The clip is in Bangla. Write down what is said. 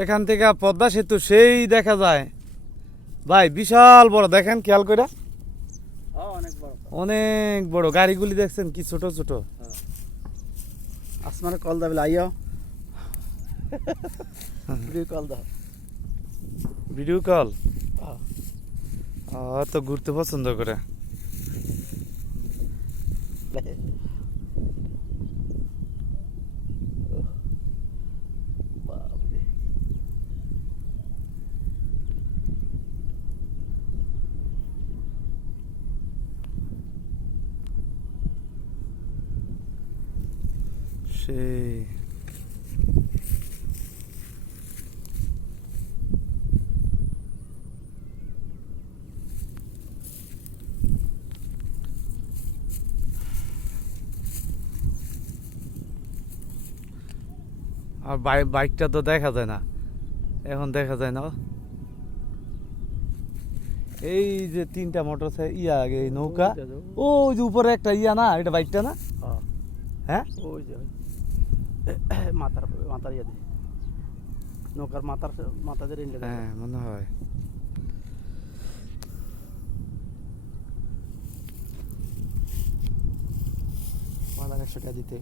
এখান থেকে পদ্মা সেতু সেই দেখা যায় ভাই, বিশাল বড়, দেখেন খেয়াল করে, অনেক বড়। অনেক বড়। গাড়িগুলি দেখছেন কি ছোট ছোট। আসমানে কল দাও আইও, ভিডিও কল দাও। ভিডিও কল তো ঘুরতে পছন্দ করে। সেই আর বাইকটা তো দেখা যায় না, এখন দেখা যায় না। এই যে তিনটা মোটর এই নৌকা, ওই যে উপরে একটা না, এটা বাইকটা না? হ্যাঁ, ওই যে মাথার মাথার ইয়ে নৌকার মাথাদের হ্যাঁ মনে হয়। $100 দিতে